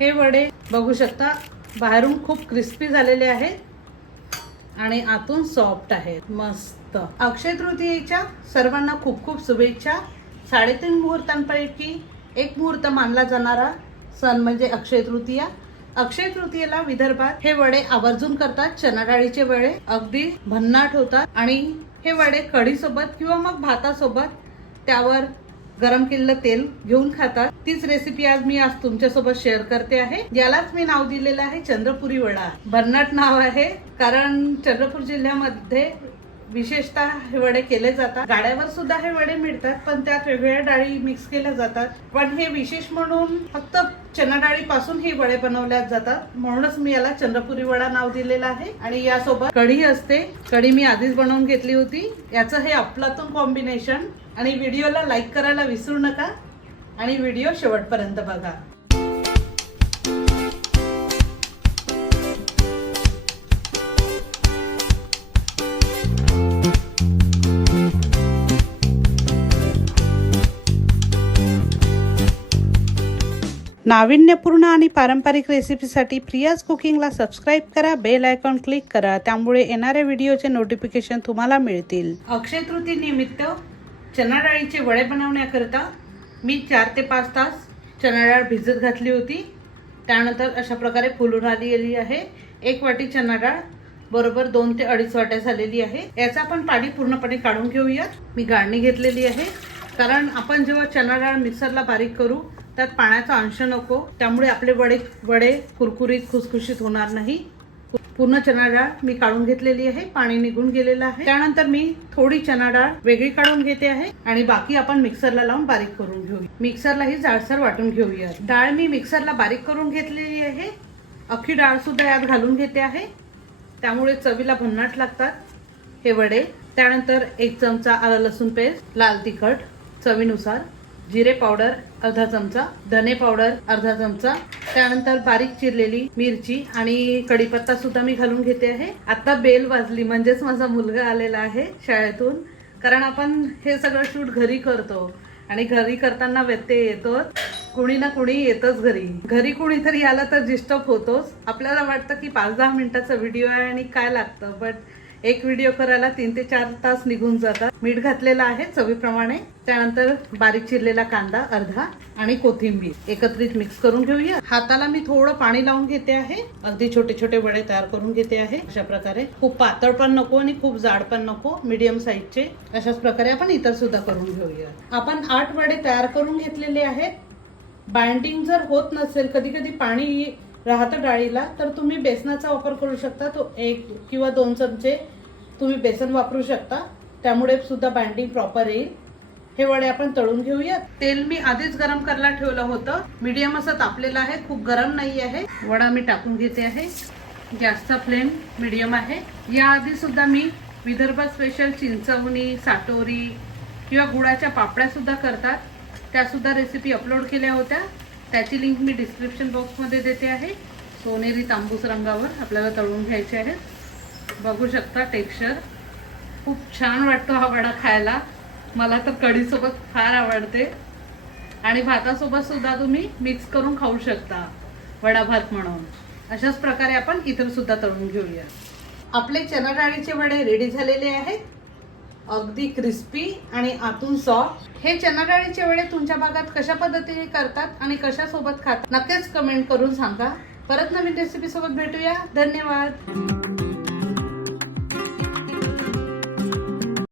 हे वडे बघू शकता बाहेरून खूप क्रिस्पी झालेले आहेत आणि आतून सॉफ्ट आहेत. मस्त. अक्षय तृतीयेच्या सर्वांना खूप खूप शुभेच्छा. साडेतीन मुहूर्तांपैकी एक मुहूर्त मानला जाणारा सण म्हणजे अक्षय तृतीया. अक्षय तृतीयेला विदर्भात हे वडे आवर्जून करतात चना डाळीचे वडे अगदी भन्नाट होतात. आणि हे वडे कढीसोबत किंवा मग भातासोबत त्यावर गरम केलेलं तेल घेऊन खातात. तीच रेसिपी आज मी आज तुमच्यासोबत शेअर करते आहे. यालाच मी नाव दिलेलं आहे चंद्रपुरी वडा. भन्नाट नाव आहे कारण चंद्रपूर जिल्ह्यामध्ये विशेषतः हे वडे केले जातात. गाड्यावर सुद्धा हे वडे मिळतात पण त्यात वेगवेगळ्या डाळी मिक्स केल्या जातात. पण हे विशेष म्हणून फक्त चना डाळीपासून हे वडे बनवल्या जातात. म्हणूनच मी याला चंद्रपुरी वडा नाव दिलेलं आहे. आणि यासोबत कढी असते. कढी मी आधीच बनवून घेतली होती. याचं हे अफलातून कॉम्बिनेशन आणि व्हिडिओला लाईक करायला विसरू नका. आणि व्हिडिओ शेवटपर्यंत बघा. नाविन्यपूर्ण आणि पारंपरिक रेसिपीसाठी प्रियाज कुकिंगला सबस्क्राईब करा बेल आयकॉन क्लिक करा. त्यामुळे येणाऱ्या व्हिडिओचे नोटिफिकेशन तुम्हाला मिळतील. अक्षय तृतीनिमित्त चना डाळीचे वडे बनवण्याकरिता मी चार ते पाच तास चना डाळ भिजत घातली होती. त्यानंतर अशा प्रकारे फुलून आलेली आहे. एक वाटी चना डाळ बरोबर दोन ते अडीच वाट्या झालेली आहे. याचा आपण पाणी पूर्णपणे काढून घेऊयात. मी गाळणी घेतलेली आहे. कारण आपण जेव्हा चणा डाळ मिक्सरला बारीक करू त्यात पाण्याचा अंश नको. त्यामुळे आपले वडे वडे कुरकुरीत खुसखुशीत होणार नाही. पूर्ण चना डाळ मी काढून घेतलेली आहे. पाणी निघून गेलेलं आहे. त्यानंतर मी थोडी चना डाळ वेगळी काढून घेते आहे. आणि बाकी आपण मिक्सरला लावून बारीक करून घेऊ मिक्सरला ही जाडसर वाटून घेऊया. डाळ मी मिक्सरला बारीक करून घेतलेली आहे. अख्खी डाळ सुद्धा यात घालून घेते आहे. त्यामुळे चवीला भन्नाट लागतात हे वडे. त्यानंतर एक चमचा आलं लसूण पेस्ट लाल तिखट चवीनुसार. जिरे पावडर अर्धा चमचा धने पावडर अर्धा चमचा त्यानंतर बारीक चिरलेली मिरची आणि कढीपत्ता सुद्धा मी घालून घेते आहे. आता बेल वाजली म्हणजेच माझा मुलगा आलेला आहे शाळेतून. कारण आपण हे सगळं शूट घरी करतो आणि घरी करताना व्यत्यय येतो कुणी ना कुणी येतच घरी. घरी कुणीतरी आलं तर डिस्टर्ब होतोच. आपल्याला वाटतं की पाच दहा मिनिटाचा व्हिडिओ आहे आणि काय लागतं बट एक व्हिडिओ करायला तीन ते चार तास निघून जातात. मीठ घातलेलं आहे चवीप्रमाणे. त्यानंतर बारीक चिरलेला कांदा अर्धा आणि कोथिंबीर एकत्रित मिक्स करून घेऊया. हाताला मी थोडं पाणी लावून घेते आहे. अगदी छोटे छोटे वडे तयार करून घेते आहे. अशा प्रकारे खूप पातळ पण नको आणि खूप जाड पण नको. मीडियम साईजचे अशाच प्रकारे आपण इतर सुद्धा करून घेऊया. आपण आठ वडे तयार करून घेतलेले आहेत. बाइंडिंग जर होत नसेल कधी कधी पाणी राहतं डाळीला तर तुम्ही बेसनाचा वापर करू शकता. तो एक किंवा दोन चमचे तुम्ही बेसन वापरू शकता. त्यामुळे सुद्धा बाइंडिंग प्रॉपर येईल. हे वडे आपण तळून घेऊया तेल मी आधीच गरम करायला ठेवलं होतं. मीडियम असं तापलेलं आहे. खूप गरम नाही आहे. वडा मी टाकून घेते आहे. गॅसचा फ्लेम मीडियम आहे. याआधी सुद्धा मी विदर्भ स्पेशल चिंचवणी साटोरी किंवा गुळाच्या पापड्या सुद्धा करतात. त्या सुद्धा रेसिपी अपलोड केल्या होत्या. त्याची लिंक मी डिस्क्रिप्शन बॉक्समध्ये देते आहे. सोनेरी तांबूस रंगावर आपल्याला तळून घ्यायचे आहेत. बघू शकता टेक्स्चर. खूप छान वाटतो हा वडा खायला. मला तर कढीसोबत फार आवडते. आणि भातासोबत सुद्धा तुम्ही मिक्स करून खाऊ शकता वडा भात म्हणून. अशाच प्रकारे आपण इतर सुद्धा तळून घेऊया. आपले चना डाळीचे वडे रेडी झालेले आहेत. अगदी क्रिस्पी आणि आतून सॉफ्ट हे चना डाळीचे वडे तुमच्या भागात कशा पद्धतीने करतात आणि कशा सोबत खातात नक्कीच कमेंट करून सांगा. परत नवीन रेसिपी सोबत भेटूया. धन्यवाद.